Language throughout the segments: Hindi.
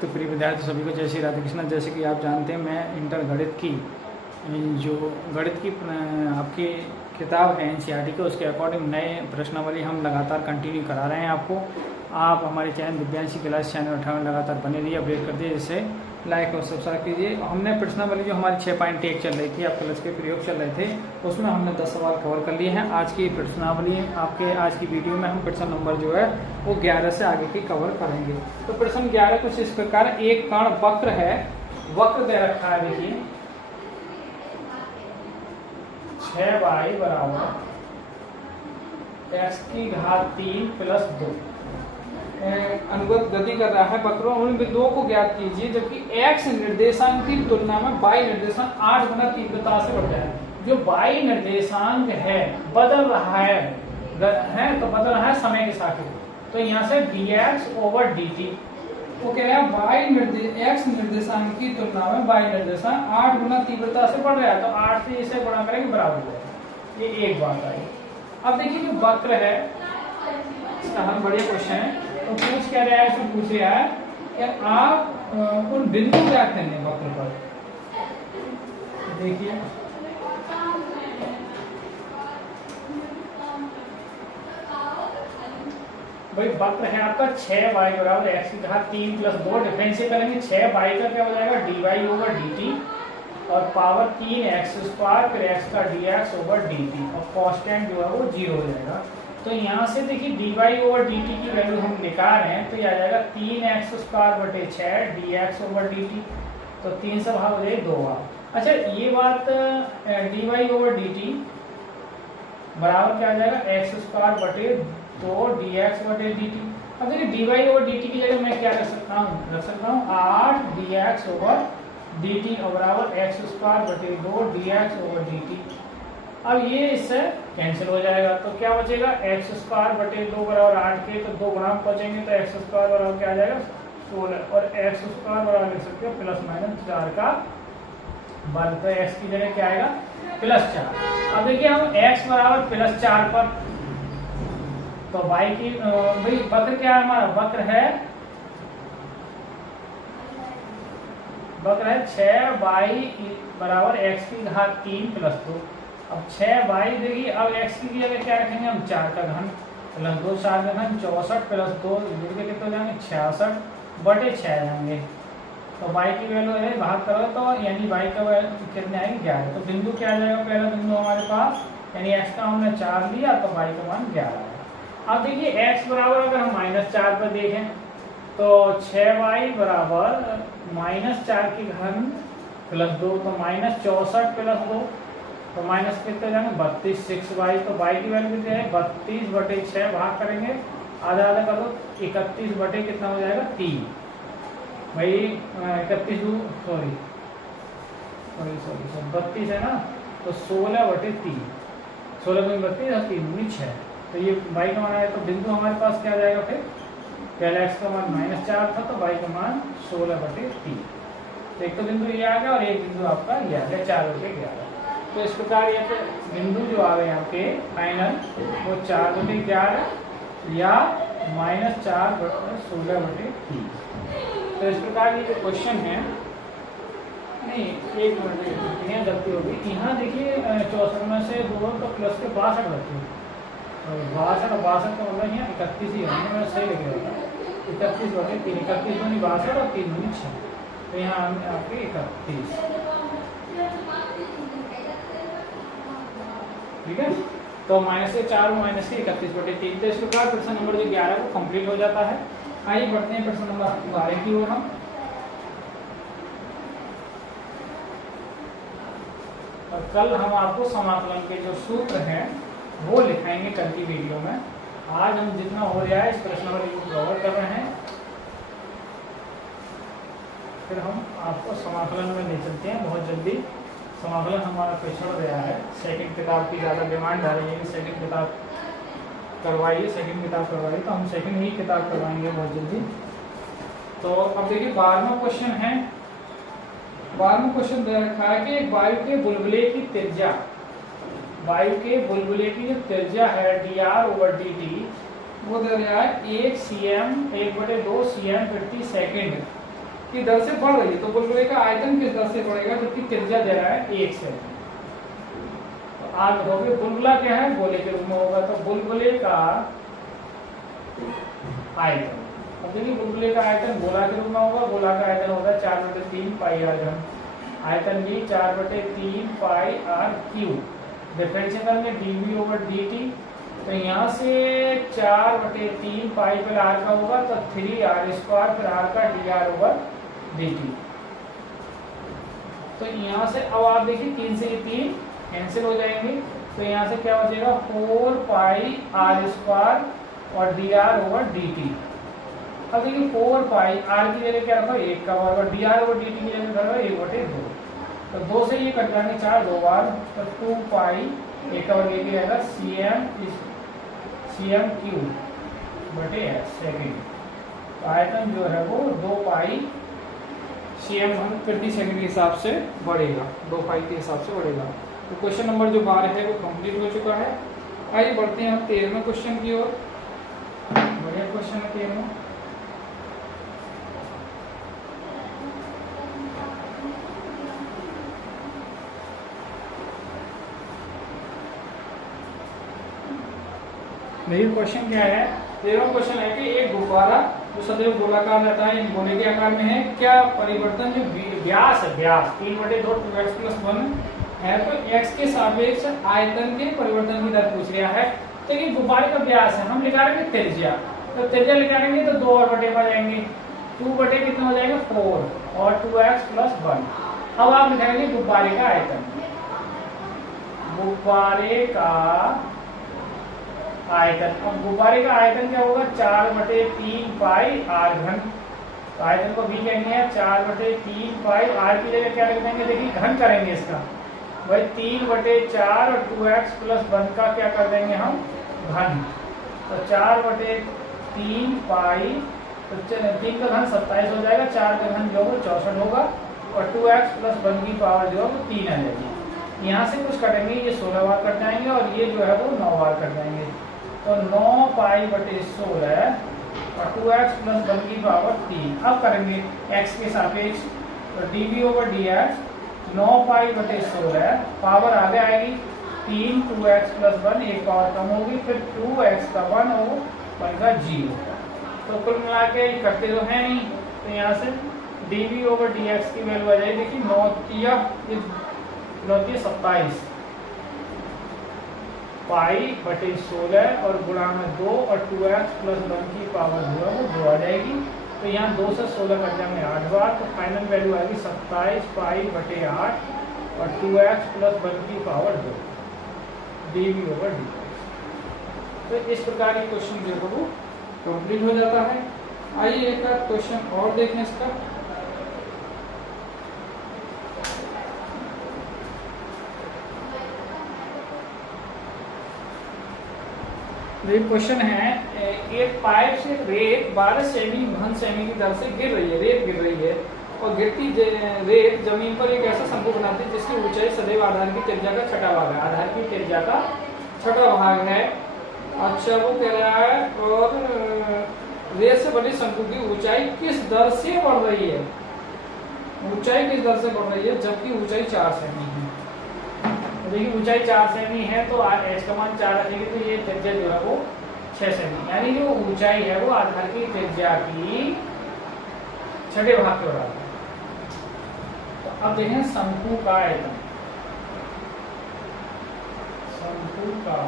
तो प्रिय विद्यार्थी सभी को जय श्री राधे कृष्ण। जैसे कि आप जानते हैं मैं इंटर गणित की जो गणित की आपकी किताब है एनसीईआरटी के उसके अकॉर्डिंग नए प्रश्नावली हम लगातार कंटिन्यू करा रहे हैं आपको। आप हमारे चैनल दिव्यांशी क्लास चैनल 58 लगातार बने रहिए, अपडेट कर दिए, जैसे लाइक और सब्सक्राइब कीजिए। हमने प्रश्नावली जो हमारी 6.1 चल रही थी, आप क्लास के प्रयोग चल रहे थे, उसमें हमने 10 सवाल कवर कर लिए हैं। आज की प्रश्नावली आपके आज की वीडियो में हम प्रश्न नंबर जो है वो 11 से आगे की कवर करेंगे। तो प्रश्न 11 कुछ इस प्रकार, एक कण वक्र है, वक्र दे रखा है, देखिए 6y बराबर x⁻³ + 2 अनुगत गति कर रहा है वक्र। उन बिंदुओं को ज्ञात कीजिए जबकि x निर्देशांक की तुलना में y निर्देशांक 8 गुना तीव्रता से बढ़ जाए। जो y निर्देशांक है बदल रहा है तो बदल रहा है समय के साथ। तो यहाँ से dx/dt वो कह रहा है x निर्देशांक की तुलना में y निर्देशांक 8 गुना तीव्रता से बढ़ रहा है, तो 8 से इसे गुणा करेंगे बराबर हो जाएगा। ये एक बात आई। अब देखिए जो वक्र है इसका हल बढ़िया क्वेश्चन है। तो पूछ क्या रहा है, इसमें पूछ रहा है कि आप उन बिंदु क्या करेंगे वक्र पर। देखिए भाई वक्र है आपका 6y बराबर x⁻³ + 2, डिफरेंशिएट करेंगे 6y का क्या हो जाएगा dy/dt और पावर 3x², फिर x का dx/dt और कांस्टेंट जो है वो 0 हो जाएगा। तो यहाँ से देखिए dy/dt की वैल्यू हम निकाल रहे हैं, तो ये आ जाएगा 3x² / 6 dx/dt। तो 3 से भाग हो जाएगी 2 बार। अच्छा ये बात dy/dt बराबर क्या आ जाएगा x² / 2 dx/dt। अब देखिए dy/dt की जगह मैं क्या रख सकता हूँ 8 dx/dt और बराबर x² / 2 dx/dt। अब ये इससे कैंसिल हो जाएगा, तो क्या बचेगा x² / 2 बराबर 8 के, तो 2 गुणा बचेंगे, तो x² बराबर क्या आ जाएगा 16 और x² बराबर लिख सकते हो ±4 का वर्ग। तो x की जगह क्या आएगा +4। अब देखिए हम x बराबर +4 पर, तो y की भाई वक्र क्या है हमारा, वक्र है 6y बराबर x⁻³ + 2। अब 6y देखिए, अब x की जगह क्या रखेंगे हम 4 का घन + 2, 4 का घन 64 + 2 जुड़ के कितने हो जाएंगे 66/6 जाएंगे। तो y की वैल्यू है भाग करो तो यानी y का वैल्यू कितने आएंगे 11। तो बिंदु क्या आ जाएगा, पहला बिंदु हमारे पास यानी x का हमने 4 लिया तो y का मान 11 है। अब देखिए x बराबर अगर हम -4 पर देखें तो 6y बराबर -4 के घन + 2, तो -64 + 2, तो माइनस कितने जाएंगे 32 6y। तो y की वैल्यू कितनी है 32/6 भाग करेंगे, आधा आधा कर दो 31 कितना हो जाएगा 3 भाई 32 है ना, तो 16/3 16 में 32 और 3 में 6। तो ये y का मान आया। तो बिंदु हमारे पास क्या आ जाएगा, फिर पहला x का मान -4 था तो y का मान 16/3। तो एक तो बिंदु ये आ गया और एक बिंदु आपका ये आ गया 4/11। तो इस प्रकार ये बिंदु जो आ गए आपके फाइनल वो 4/11 या -4/16/3। तो इस प्रकार ये जो क्वेश्चन है, नहीं एक मिनट यहाँ गलती होगी, यहाँ देखिए 64 में से 2 तो प्लस के 62 बचे, 62 और 62 का मतलब यहाँ 31 ही होंगे, मैं सही लग रहा था 31/3, 31 दूनी 62 और 3 दूनी 6, तो यहाँ आपके 31। ठीक है, तो -4 -31/3। तो इस प्रकार प्रश्न नंबर जो 11 को कंप्लीट हो जाता है। आइए बढ़ते हैं प्रश्न नंबर 12 की ओर। हम और कल हम आपको समाकलन के जो सूत्र हैं वो लिखाएंगे कल की वीडियो में। आज हम जितना हो रहा है इस प्रश्नावली को कवर कर रहे हैं, फिर हम आपको समाकलन में ले चलते हैं बहुत जल्दी। समाकलन हमारा पिछड़ गया है, सेकंड किताब की ज़्यादा डिमांड आ रही है कि सेकंड किताब करवाइए, सेकंड किताब करवाइए, तो हम सेकंड ही किताब करवाएंगे बहुत जल्दी। तो अब देखिए 12वां क्वेश्चन है। 12वां क्वेश्चन दे रखा है कि एक वायु के बुलबुले की त्रिज्या, वायु के बुलबुले की जो त्रिज्या है dr/dt वो दे रहा है 1 cm 1/2 cm प्रति सेकंड की दर से बढ़ रही है, तो बुलबुले का आयतन किस दर से बढ़ेगा, जबकि त्रिज्या दे रहा है 1 से। तो आप देखोगे बुलबुला क्या है, गोले के रूप में होगा, तो बुलबुले का आयतन, अब देखिए बुलबुले का आयतन गोला के रूप में होगा, गोला का आयतन होगा 4/3 पाई आर घन, आयतन भी 4/3 पाई आर क्यूब, डिफरेंशियल करेंगे dv ओवर dt, तो यहाँ से 4/3 पाई पर आर का होगा तो 3r² फिर आर का dr ओवर dt। तो यहाँ से अब आप देखिए 3 से ये 3 कैंसिल हो जाएंगे, तो यहाँ से क्या बचेगा 4 पाई r² और dr ओवर dt। अब देखिए 4 पाई आर की जगह क्या रखा 1 का वर्ग और dr ओवर dt की जगह रखा 1/2, तो 2 से ये कट जाएंगे 4 2 बार, तो 2 पाई 1 का वर्ग 1 ही रहेगा cm क्यूब बटे s सेकेंड। तो आयतन जो है वो 2 पाई cm प्रति सेकंड के हिसाब से बढ़ेगा, 2 पाई के हिसाब से बढ़ेगा। तो क्वेश्चन नंबर जो 12 है वो कंप्लीट हो चुका है। आइए बढ़ते हैं 13वें क्वेश्चन की ओर। बढ़िया क्वेश्चन है 13वां। मेरी क्वेश्चन क्या है, 13वां क्वेश्चन है कि एक गुब्बारा जो सदैव गोलाकार रहता है, इन गोले के आकार में है, क्या परिवर्तन जो व्यास है, व्यास 3/2 2x + 1 है, तो x के सापेक्ष आयतन के परिवर्तन की दर पूछ रहा है। तो ये गुब्बारे का व्यास है, हम लिखा रहेंगे त्रिज्या, तो त्रिज्या लिखा रहेंगे तो 2 और बटे पर जाएंगे, 2 बटे कितना हो जाएगा 4 और 2x + 1। अब आप लिखाएंगे गुब्बारे का आयतन, गुब्बारे का आयतन, अब गुब्बारे का आयतन क्या होगा 4/3 पाई आर घन, तो आयतन को भी कहेंगे 4/3 पाई, आर की जगह क्या लिख देंगे, देखिए घन करेंगे इसका, भाई 3/4 और 2x + 1 का क्या कर देंगे हम घन, तो 4/3 पाई, तो 3 का घन 27 हो जाएगा, 4 का घन जो है 64 होगा और 2x + 1 की पावर जो है 3 आ जाएगी। यहाँ से कुछ कटेंगे, ये 16 बार कट जाएंगे और ये जो है वो 9 बार कट जाएंगे, तो 9 पाई बटे 16 और 2x + 1 की पावर 3। अब करेंगे x के सापेक्ष, तो dv ओवर dx 9 पाई बटे 16 पावर आगे आएगी 3, 2x + 1 एक पावर कम होगी, फिर 2x का 1 और 1 का 0, तो कुल मिला के करते तो है नहीं, तो यहाँ से dv ओवर dx की वैल्यू आ जाएगी, देखिए 9 27 पाई बटे 16 और गुणा में 2 और 2x + 1 की पावर जो है वो 2 आ जाएगी, तो यहाँ 2 से 16 कट जाएंगे 8 बार, तो फाइनल वैल्यू आएगी 27 पाई बटे 8 और 2x + 1 की पावर 2 dv ओवर dx। तो इस प्रकार के क्वेश्चन जो है वो कंप्लीट हो जाता है। आइए एक क्वेश्चन और देखें इसका। क्वेश्चन है, एक पाइप से रेत 12 सेमी घन सेमी की दर से गिर रही है, रेत गिर रही है और गिरती रेत जमीन पर एक ऐसा शंकु बनाती है जिसकी ऊंचाई सदैव आधार की त्रिज्या का छठा भाग है, आधार की त्रिज्या का छठा भाग है। अच्छा वो कह रहा है, और रेत से बने शंकु की ऊंचाई किस दर से बढ़ रही है, ऊंचाई किस दर से बढ़ रही है, जबकि ऊंचाई 4 सेमी है। देखिए ऊंचाई 4 सेमी है तो h का मान 4 आ जाएगी, तो ये त्रिज्या जो है वो 6 सेमी, यानी जो ऊंचाई है वो आधार की त्रिज्या की छठे भाग के बराबर है। तो अब देखें शंकु का आयतन, शंकु का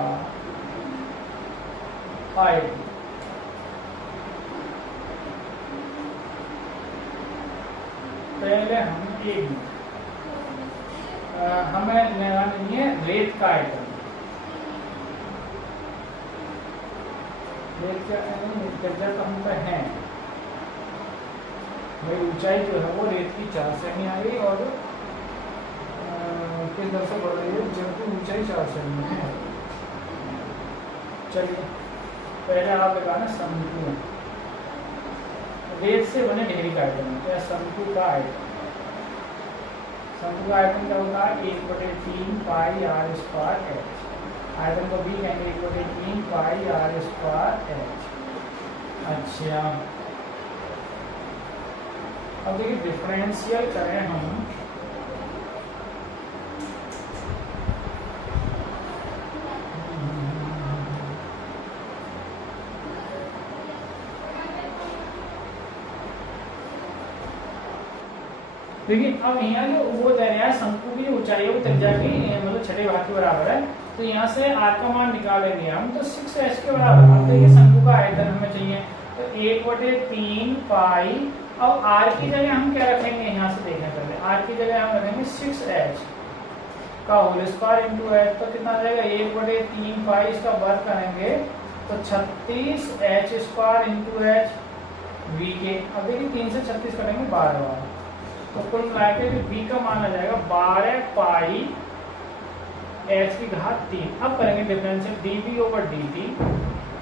आयतन पहले हम एक हमें लेना नहीं है रेत का आयतन, रेत का त्रिज्या तो हम पे है भाई, ऊंचाई जो है वो रेत की 4 सेमी आ गई और किस दर से बढ़ रही है, जबकि ऊंचाई 4 सेमी है। चलिए पहले आप लगाना शंकु, रेत से बने ढेरी का आयतन, क्या शंकु का आयतन, शंकु का आयतन क्या होता है 1/3 पाई r² h, आयतन को भी कहेंगे 1/3 पाई r² h। अच्छा अब देखिए डिफरेंशियल करें हम, देखिए अब यहाँ जो वो दे रहा है शंकु की ऊंचाई है वो त्रिज्या की मतलब छठे भाग के बराबर है, तो यहाँ से r का मान निकालेंगे हम तो 6h के बराबर। अब देखिए शंकु का आयतन हमें चाहिए तो 1/3 पाई। अब r की जगह हम क्या रखेंगे, यहाँ से देखें पहले, r की जगह हम रखेंगे 6h का होल स्क्वायर इंटू h, तो कितना आ जाएगा 1/3 पाई, इसका वर्ग करेंगे तो 36h² इंटू h v के। अब देखिए 3 से 36 करेंगे 12 बार, तो कुल मिला के v का मान आ जाएगा 12 पाई h की घात 3। अब करेंगे डिफरेंशियल dv/dt,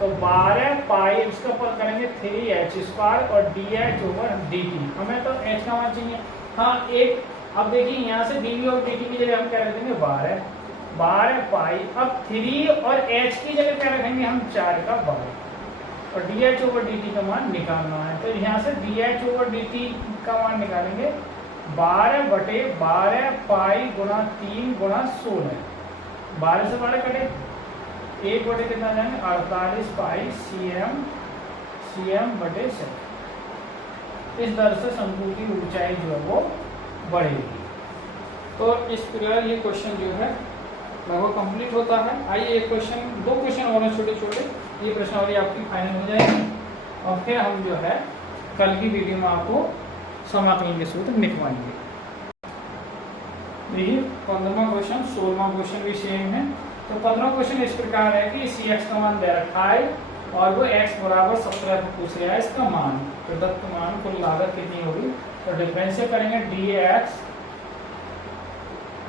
तो 12 पाई इसका पर करेंगे 3h² और dh/dt। हमें तो h का मान चाहिए, हाँ एक। अब देखिए यहाँ से dv/dt की जगह हम क्या रखेंगे 12 पाई, अब 3 और h की जगह क्या रखेंगे हम 4 का वर्ग, और dh/dt का मान निकालना है, तो यहाँ से dh/dt का मान निकालेंगे 12/12 पाई गुणा 3 गुणा 16। 12 से 12 कटे, 1 कितना जाएंगे 48 पाई cm/s। इस दर से शंकु की ऊंचाई जो है वो बढ़ेगी। तो इस प्रकार ये क्वेश्चन जो है लगभग कंप्लीट होता है। आइए एक क्वेश्चन, 2 क्वेश्चन और छोटे छोटे, ये प्रश्नावली आपकी फाइनल हो जाएगी और फिर हम जो है कल की वीडियो में आपको समाकलन के सूत्र लिखवाएंगे। देखिए 15वां क्वेश्चन, 16वां क्वेश्चन भी सेम है। तो 15वां क्वेश्चन इस प्रकार है कि cx का मान दे रखा है और वो x बराबर 17 को पूछ रहा है इसका मान, प्रदत्त मान कुल लागत कितनी होगी, तो डिफरेंशियल करेंगे dx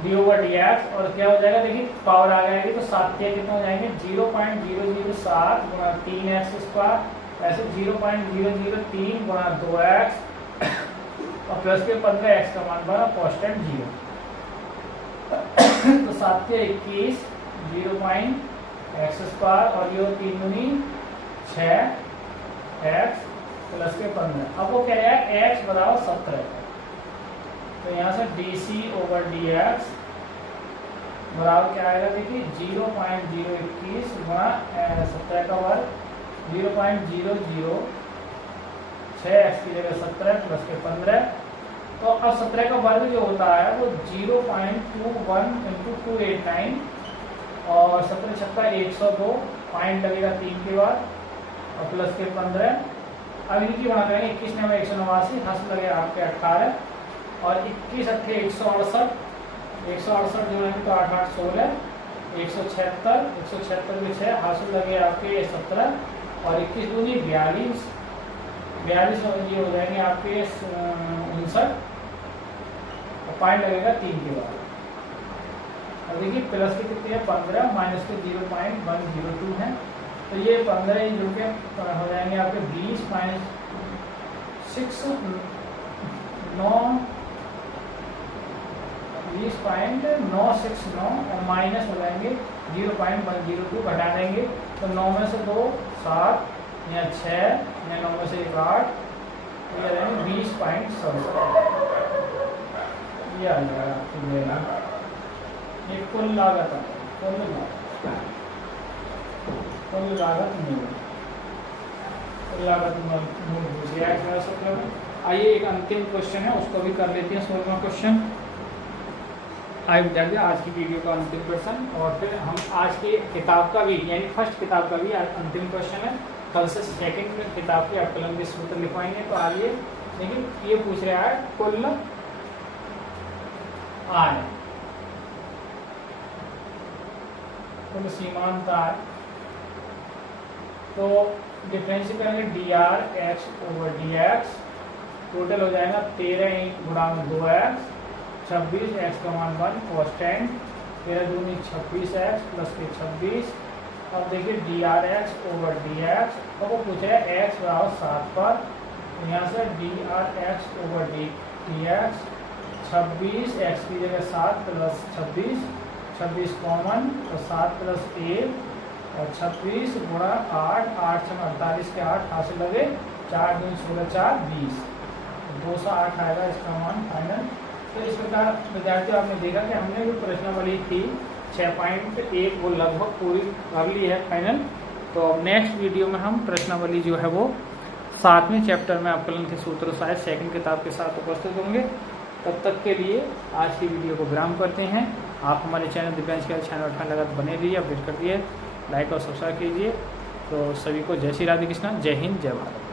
d/dx और क्या हो जाएगा, देखिए पावर आ जाएगी तो 7 के कितने हो जाएंगे 0.007 गुणा 3x², ऐसे 0.003 गुणा 2x और प्लस के 15x का मान बना कांस्टेंट 0। तो 7 के 21 0.x² और ये 3 दूनी 6x प्लस के 15। अब वो कह रहा है x बराबर 17, तो यहाँ से dc/dx बराबर क्या आएगा, देखिए 0.021 गुणा 17 का वर्ग 0.006 x की जगह 17 प्लस के 15। तो अब 17 का वर्ग जो होता है वो 0.21 × 289 और 17 छक्का 102 पॉइंट लगेगा 3 के बाद और प्लस के 15। अब इनकी गणना करेंगे, 21 में 189, हासिल लगेगा आपके 18 और 21 अट्ठे 168, 168 जोड़ेंगे तो 8 8 16, 176, 176 में 6 हासिल लगे आपके 17 और 21 दूनी 42, 42 ये हो जाएंगे आपके 59 और पॉइंट लगेगा 3 के बाद। और देखिए प्लस के कितने हैं 15, माइनस के 0.102 है, तो ये 15 ही जुड़ के हो जाएंगे आपके 20 माइनस 6 9 20.969 और माइनस हो जाएंगे 0.102 घटा देंगे तो 9 में से 2 7 या 6 या 9 में से 1 8, ये आ जाएंगे 20.67। ये आ जाएगा ये कुल लागत है, कुल लागत मूल आइए एक अंतिम क्वेश्चन है उसको भी कर लेते हैं, 16वां क्वेश्चन। आई विद्यार्थी आज की वीडियो का अंतिम क्वेश्चन और फिर हम आज की किताब का भी यानी फर्स्ट किताब का भी अंतिम क्वेश्चन है, कल से सेकंड किताब के अवकलन के सूत्र लिखवाएंगे। तो आइए देखिए ये पूछ रहा है कुल आय, कुल सीमांत आय, तो डिफरेंशियल करेंगे dr/dx, टोटल हो जाएगा 13 गुणा 2x 26, x का मान 1 कांस्टेंट, 13 दूनी 26x प्लस के 26। अब देखिए dr/dx, तो वो पूछ रहा है x बराबर 7 पर, यहाँ से dr/dx 26, x की जगह 7 प्लस 26, 26 कॉमन तो 7 प्लस 1 और 26 गुणा 8, 8 से 48 के 8 हासिल लगे 4 दूनी 16 4 20। 208 आएगा इसका मान फाइनल। तो इस प्रकार विद्यार्थियों आपने देखा कि हमने जो प्रश्नावली थी 6.1 वो लगभग पूरी कर ली है फाइनल। तो नेक्स्ट वीडियो में हम प्रश्नावली जो है वो 7वें चैप्टर में अवकलन के सूत्र शायद सेकंड किताब के साथ उपस्थित होंगे। तब तक के लिए आज की वीडियो को विराम करते हैं। आप हमारे चैनल दिव्यांश के चैनल अच्छा लगा तो बने रहिए, अपडेट कर दिए, लाइक और सब्सक्राइब कीजिए। तो सभी को जय श्री राधे कृष्णा, जय हिंद, जय भारत।